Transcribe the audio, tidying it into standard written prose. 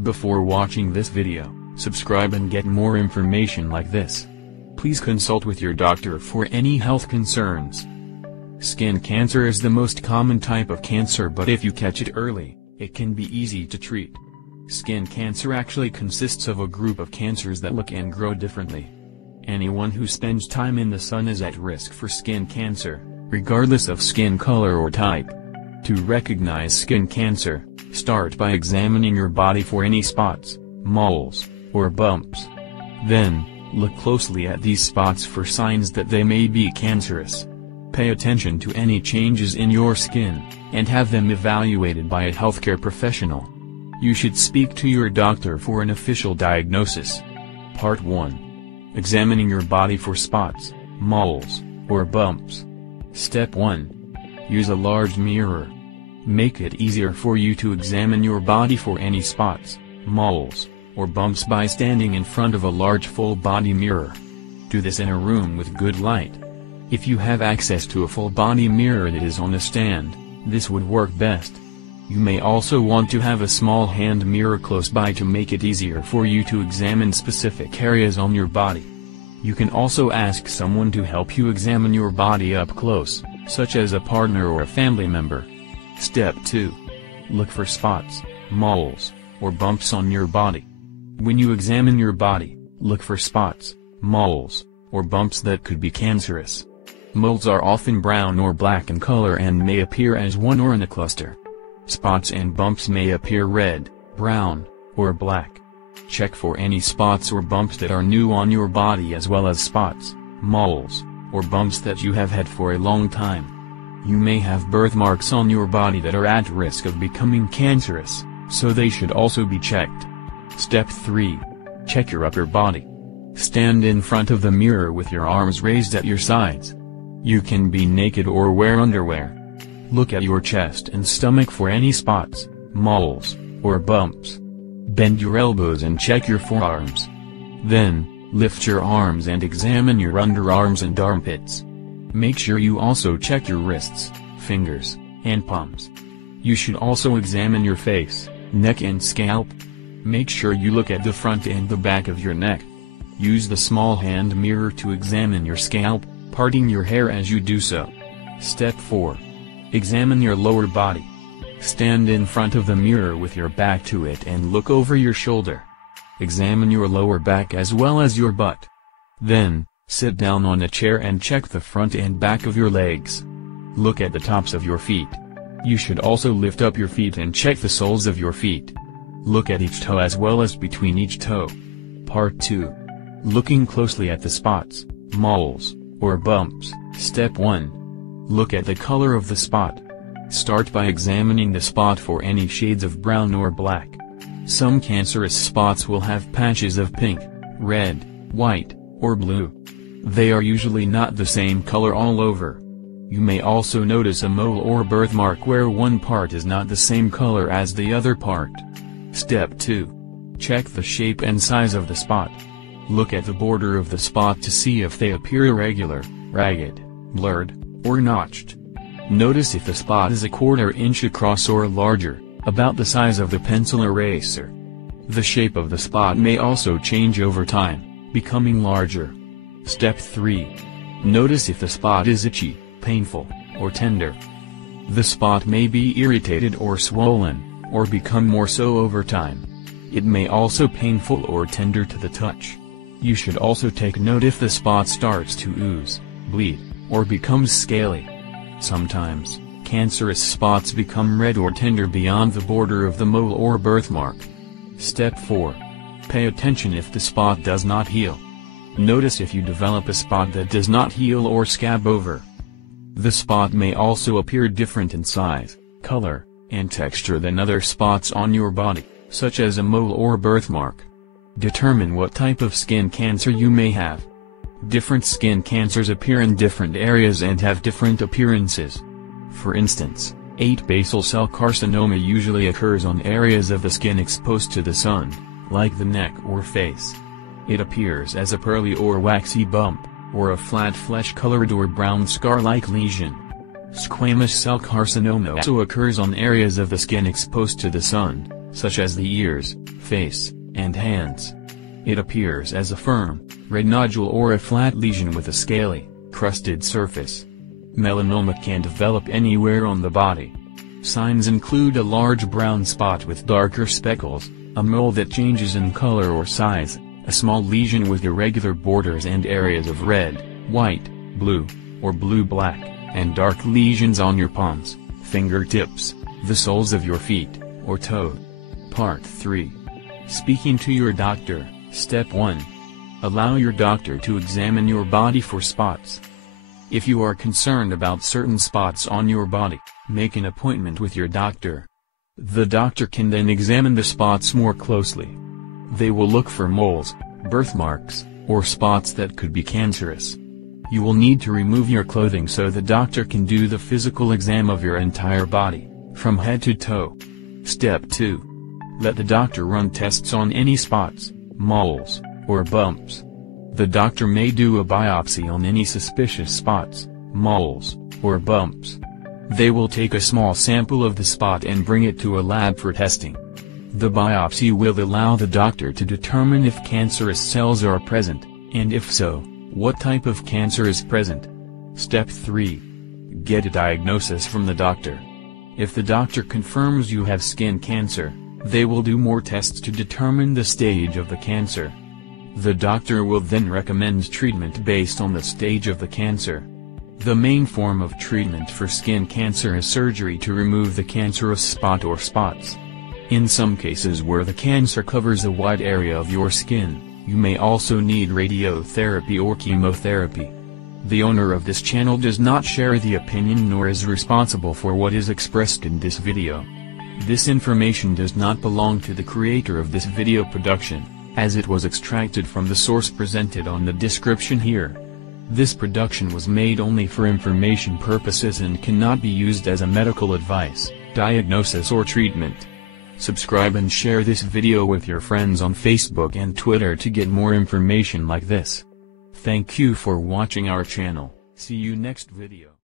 Before watching this video, subscribe and get more information like this. Please consult with your doctor for any health concerns. Skin cancer is the most common type of cancer, but if you catch it early, it can be easy to treat. Skin cancer actually consists of a group of cancers that look and grow differently. Anyone who spends time in the sun is at risk for skin cancer, regardless of skin color or type. To recognize skin cancer, start by examining your body for any spots, moles, or bumps. Then, look closely at these spots for signs that they may be cancerous. Pay attention to any changes in your skin, and have them evaluated by a healthcare professional. You should speak to your doctor for an official diagnosis. Part 1. Examining your body for spots, moles, or bumps. Step 1. Use a large mirror. Make it easier for you to examine your body for any spots, moles, or bumps by standing in front of a large full-body mirror. Do this in a room with good light. If you have access to a full-body mirror that is on a stand, this would work best. You may also want to have a small hand mirror close by to make it easier for you to examine specific areas on your body. You can also ask someone to help you examine your body up close, such as a partner or a family member. Step 2. Look for spots, moles, or bumps on your body. When you examine your body, look for spots, moles, or bumps that could be cancerous. Moles are often brown or black in color and may appear as one or in a cluster. Spots and bumps may appear red, brown, or black. Check for any spots or bumps that are new on your body, as well as spots, moles, or bumps that you have had for a long time. You may have birthmarks on your body that are at risk of becoming cancerous, so they should also be checked. Step 3. Check your upper body. Stand in front of the mirror with your arms raised at your sides. You can be naked or wear underwear. Look at your chest and stomach for any spots, moles, or bumps. Bend your elbows and check your forearms. Then, lift your arms and examine your underarms and armpits. Make sure you also check your wrists, fingers, and palms. You should also examine your face, neck and scalp. Make sure you look at the front and the back of your neck. Use the small hand mirror to examine your scalp, parting your hair as you do so. Step 4. Examine your lower body. Stand in front of the mirror with your back to it and look over your shoulder. Examine your lower back as well as your butt. Then, sit down on a chair and check the front and back of your legs. Look at the tops of your feet. You should also lift up your feet and check the soles of your feet. Look at each toe as well as between each toe. Part 2. Looking closely at the spots, moles, or bumps. Step 1. Look at the color of the spot. Start by examining the spot for any shades of brown or black. Some cancerous spots will have patches of pink, red, white, or blue. They are usually not the same color all over. You may also notice a mole or birthmark where one part is not the same color as the other part. Step 2. Check the shape and size of the spot. Look at the border of the spot to see if they appear irregular, ragged, blurred, or notched. Notice if the spot is a 1/4 inch across or larger, about the size of the pencil eraser. The shape of the spot may also change over time, becoming larger. Step 3. Notice if the spot is itchy, painful, or tender. The spot may be irritated or swollen, or become more so over time. It may also be painful or tender to the touch. You should also take note if the spot starts to ooze, bleed, or becomes scaly. Sometimes, cancerous spots become red or tender beyond the border of the mole or birthmark. Step 4. Pay attention if the spot does not heal. Notice if you develop a spot that does not heal or scab over. The spot may also appear different in size, color, and texture than other spots on your body, such as a mole or birthmark. Determine what type of skin cancer you may have. Different skin cancers appear in different areas and have different appearances. For instance, 8 basal cell carcinoma usually occurs on areas of the skin exposed to the sun, like the neck or face. It appears as a pearly or waxy bump, or a flat flesh-colored or brown scar-like lesion. Squamous cell carcinoma also occurs on areas of the skin exposed to the sun, such as the ears, face, and hands. It appears as a firm, red nodule or a flat lesion with a scaly, crusted surface. Melanoma can develop anywhere on the body. Signs include a large brown spot with darker speckles, a mole that changes in color or size, a small lesion with irregular borders and areas of red, white, blue, or blue-black, and dark lesions on your palms, fingertips, the soles of your feet, or toes. Part 3. Speaking to your doctor. Step 1. Allow your doctor to examine your body for spots. If you are concerned about certain spots on your body, make an appointment with your doctor. The doctor can then examine the spots more closely. They will look for moles, birthmarks, or spots that could be cancerous. You will need to remove your clothing so the doctor can do the physical exam of your entire body, from head to toe. Step 2. Let the doctor run tests on any spots, moles, or bumps. The doctor may do a biopsy on any suspicious spots, moles, or bumps. They will take a small sample of the spot and bring it to a lab for testing. The biopsy will allow the doctor to determine if cancerous cells are present, and if so, what type of cancer is present. Step 3. Get a diagnosis from the doctor. If the doctor confirms you have skin cancer, they will do more tests to determine the stage of the cancer. The doctor will then recommend treatment based on the stage of the cancer. The main form of treatment for skin cancer is surgery to remove the cancerous spot or spots. In some cases where the cancer covers a wide area of your skin, you may also need radiotherapy or chemotherapy. The owner of this channel does not share the opinion nor is responsible for what is expressed in this video. This information does not belong to the creator of this video production, as it was extracted from the source presented on the description here. This production was made only for information purposes and cannot be used as a medical advice, diagnosis or treatment. Subscribe and share this video with your friends on Facebook and Twitter to get more information like this. Thank you for watching our channel. See you next video.